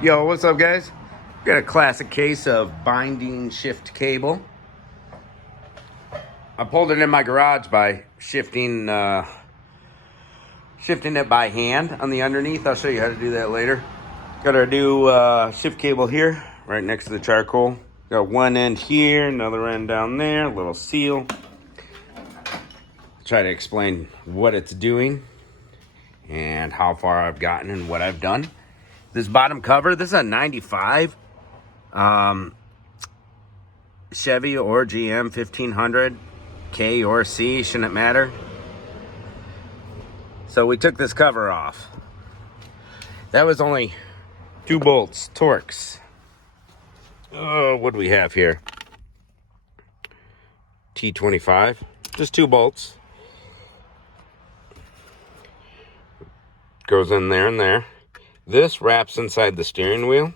Yo, what's up, guys? Got a classic case of binding shift cable. I pulled it in my garage by shifting it by hand on the underneath. I'll show you how to do that later. Got our new shift cable here, right next to the charcoal. Got one end here, another end down there, a little seal. Try to explain what it's doing and how far I've gotten and what I've done. This bottom cover, this is a 95 Chevy or GM 1500, K or C, shouldn't matter. So we took this cover off. That was only 2 bolts, Torx. Oh, what do we have here? T25, just 2 bolts. Goes in there and there. This wraps inside the steering wheel,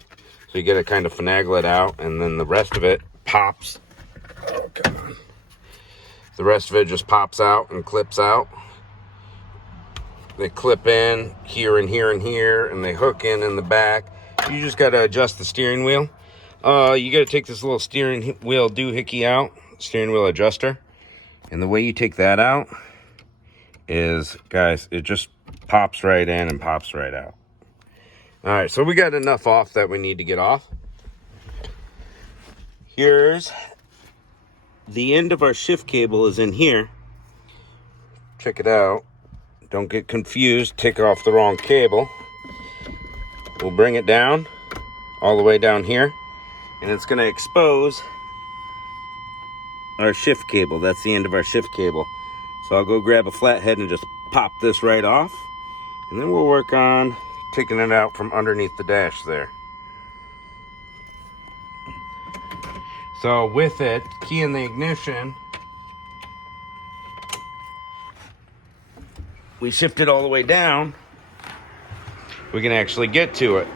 so you get to kind of finagle it out, and then the rest of it pops. Oh, come on. The rest of it just pops out and clips out. They clip in here and here and here, and they hook in the back. You just got to adjust the steering wheel. You got to take this little steering wheel doohickey out, steering wheel adjuster. And the way you take that out is, guys, it just pops right in and pops right out. All right, so we got enough off that we need to get off. Here's the end of our shift cable is in here. Check it out. Don't get confused, take off the wrong cable. We'll bring it down, all the way down here, and it's gonna expose our shift cable. That's the end of our shift cable. So I'll go grab a flathead and just pop this right off, and then we'll work on taking it out from underneath the dash there. So with it, key in the ignition, we shift it all the way down, we can actually get to it.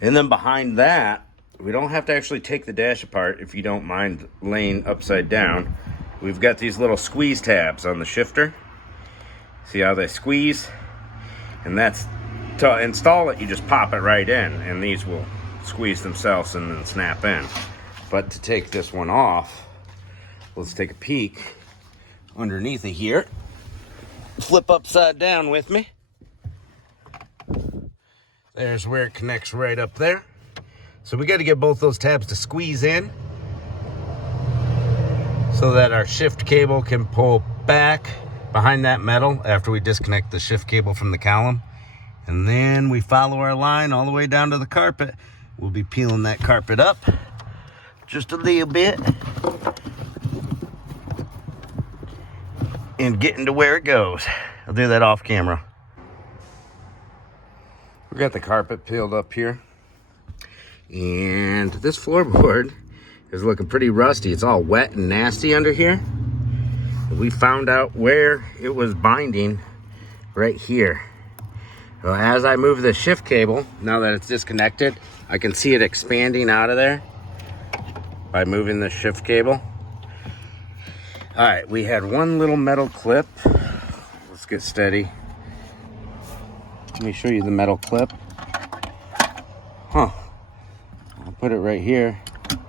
And then behind that, we don't have to actually take the dash apart if you don't mind laying upside down. We've got these little squeeze tabs on the shifter. See how they squeeze? And that's, to install it, you just pop it right in, and these will squeeze themselves and then snap in. But to take this one off, let's take a peek underneath it here. Flip upside down with me. There's where it connects right up there. So we got to get both those tabs to squeeze in so that our shift cable can pull back behind that metal after we disconnect the shift cable from the column. And then we follow our line all the way down to the carpet. We'll be peeling that carpet up just a little bit and getting to where it goes. I'll do that off camera. We got the carpet peeled up here, and this floorboard is looking pretty rusty. It's all wet and nasty under here. We found out where it was binding right here. So as I move the shift cable, now that it's disconnected, I can see it expanding out of there by moving the shift cable. All right, we had one little metal clip. Let's get steady. Let me show you the metal clip. I'll put it right here.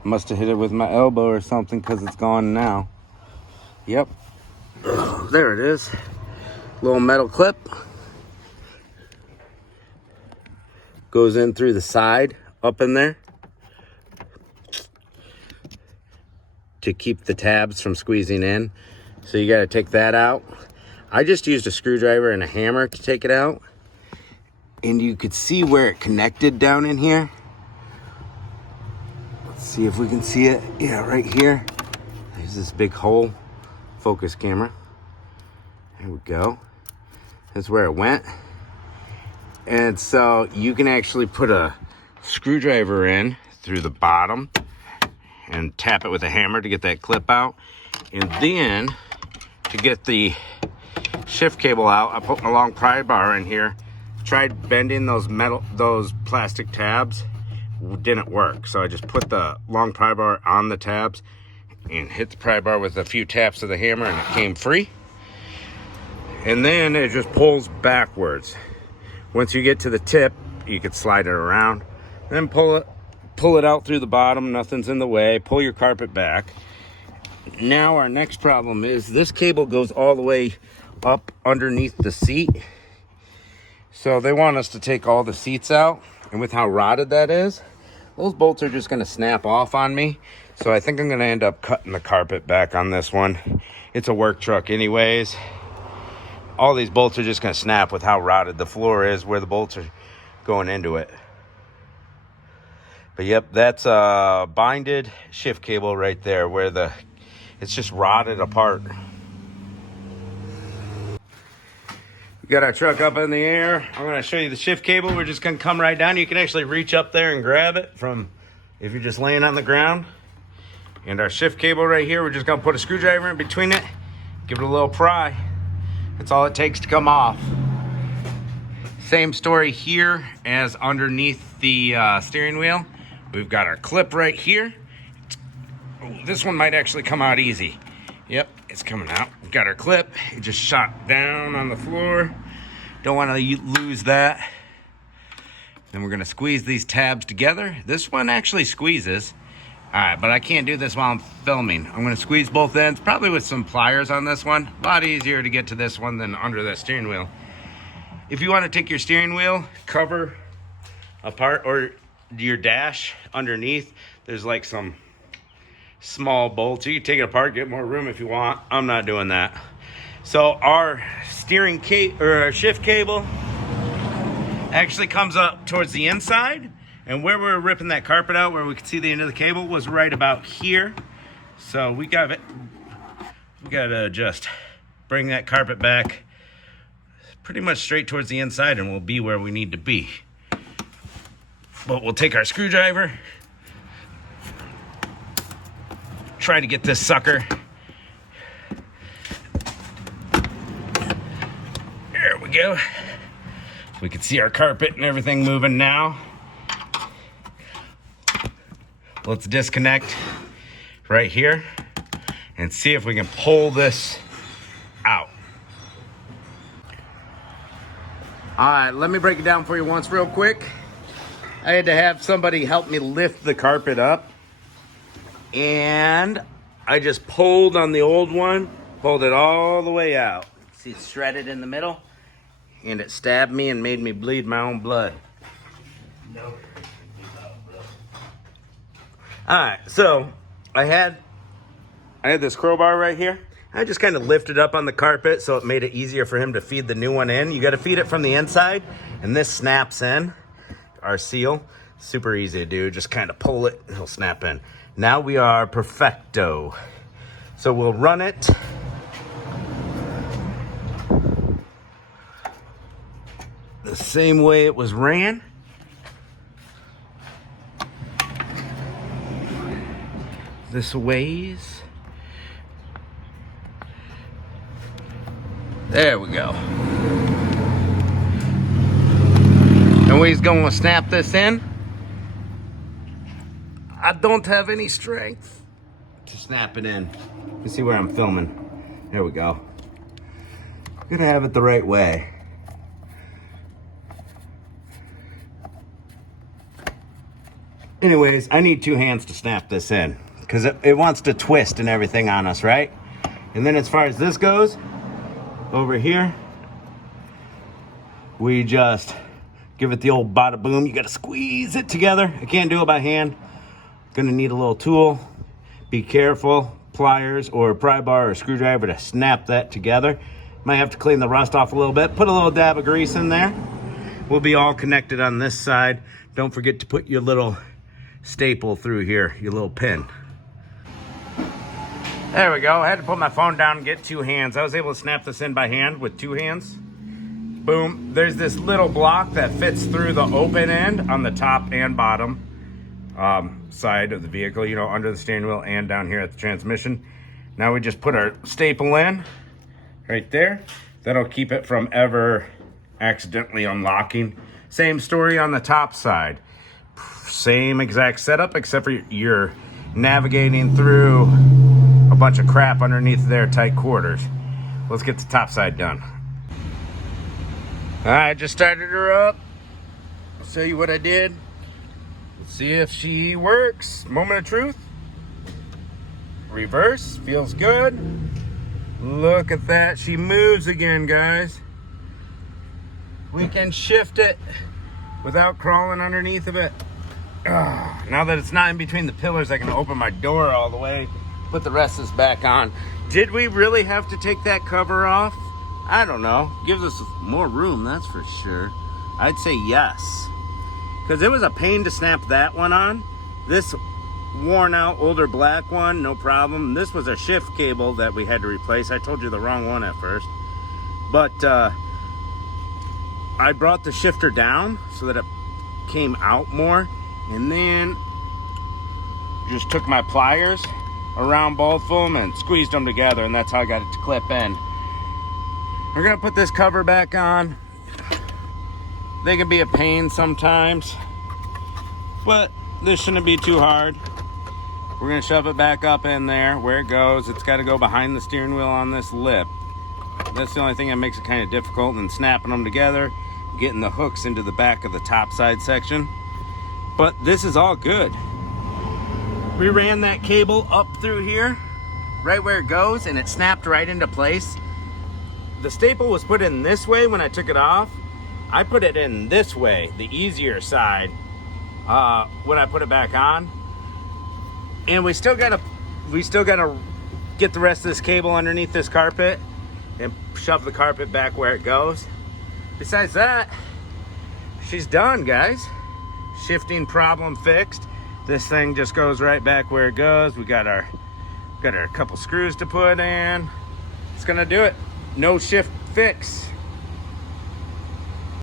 Must have hit it with my elbow or something because it's gone now. Yep. There it is. Little metal clip. Goes in through the side, up in there, to keep the tabs from squeezing in. So you got to take that out. I just used a screwdriver and a hammer to take it out. And you could see where it connected down in here. Let's see if we can see it. Yeah, right here. There's this big hole. Focus camera. There we go. That's where it went. And so you can actually put a screwdriver in through the bottom and tap it with a hammer to get that clip out. And then to get the shift cable out, I put a long pry bar in here. Tried bending those plastic tabs, didn't work. So I just put the long pry bar on the tabs and hit the pry bar with a few taps of the hammer, and it came free. And then it just pulls backwards. Once you get to the tip, you could slide it around, then pull it out through the bottom. Nothing's in the way. Pull your carpet back. Now our next problem is this cable goes all the way up underneath the seat. So they want us to take all the seats out, and with how rotted that is, those bolts are just going to snap off on me. So I think I'm going to end up cutting the carpet back on this one. It's a work truck anyways. All these bolts are just going to snap with how rotted the floor is where the bolts are going into it. But yep, that's a binded shift cable right there where it's just rotted apart. We got our truck up in the air. I'm going to show you the shift cable. We're just going to come right down. You can actually reach up there and grab it from if you're just laying on the ground. And our shift cable right here, we're just going to put a screwdriver in between it, give it a little pry. That's all it takes to come off. Same story here as underneath the steering wheel. We've got our clip right here. This one might actually come out easy. Yep, it's coming out. We've got our clip. It just shot down on the floor. Don't want to lose that. Then we're going to squeeze these tabs together. This one actually squeezes. All right, but I can't do this while I'm filming. I'm going to squeeze both ends, probably with some pliers on this one. A lot easier to get to this one than under the steering wheel. If you want to take your steering wheel cover apart, or your dash underneath, there's like some small bolts. You can take it apart, get more room if you want. I'm not doing that. So our our shift cable actually comes up towards the inside, and where we're ripping that carpet out, where we could see the end of the cable, was right about here. So we gotta just bring that carpet back pretty much straight towards the inside, and we'll be where we need to be. But we'll take our screwdriver, try to get this sucker. There we go. We can see our carpet and everything moving now. Let's disconnect right here and see if we can pull this out. All right, let me break it down for you once real quick. I had to have somebody help me lift the carpet up, and I just pulled on the old one, pulled it all the way out. See, it's shredded in the middle, and it stabbed me and made me bleed my own blood. No. All right, so I had this crowbar right here. I just kind of lifted up on the carpet so it made it easier for him to feed the new one in. You got to feed it from the inside, and this snaps in. Our seal, super easy to do. Just kind of pull it, and it'll snap in. Now we are perfecto. So we'll run it. The same way it was ran. This ways. There we go. And we're going to snap this in. I don't have any strength to snap it in. You see where I'm filming. There we go. Gotta have it the right way. Anyways, I need two hands to snap this in, because it wants to twist and everything on us, right? And then as far as this goes, over here, we just give it the old bada boom. You gotta squeeze it together. I can't do it by hand. Gonna need a little tool. Be careful, pliers or a pry bar or a screwdriver to snap that together. Might have to clean the rust off a little bit. Put a little dab of grease in there. We'll be all connected on this side. Don't forget to put your little staple through here, your little pin. There we go. I had to put my phone down and get two hands. I was able to snap this in by hand with two hands. Boom. There's this little block that fits through the open end on the top and bottom side of the vehicle, you know, under the steering wheel and down here at the transmission. Now we just put our staple in right there. That'll keep it from ever accidentally unlocking. Same story on the top side. Same exact setup, except for you're navigating through a bunch of crap underneath their tight quarters. Let's get the top side done. All right, just started her up. I'll show you what I did. Let's see if she works. Moment of truth. Reverse, feels good. Look at that, she moves again, guys. We can shift it without crawling underneath of it. Now that it's not in between the pillars, I can open my door all the way, put the rest of this back on. Did we really have to take that cover off? I don't know. Gives us more room, that's for sure. I'd say yes. Because it was a pain to snap that one on. This worn out older black one, no problem. This was a shift cable that we had to replace. I told you the wrong one at first. But I brought the shifter down so that it came out more. And then just took my pliers around both of them and squeezed them together, and that's how I got it to clip in. We're gonna put this cover back on. They can be a pain sometimes, but this shouldn't be too hard. We're gonna shove it back up in there where it goes. It's gotta go behind the steering wheel on this lip. That's the only thing that makes it kind of difficult, and snapping them together, getting the hooks into the back of the top side section. But this is all good. We ran that cable up through here, right where it goes, and it snapped right into place. The staple was put in this way when I took it off. I put it in this way, the easier side, when I put it back on. And we still gotta get the rest of this cable underneath this carpet and shove the carpet back where it goes. Besides that, she's done, guys. Shifting problem fixed. This thing just goes right back where it goes. We got our couple screws to put in. It's gonna do it. No shift fix.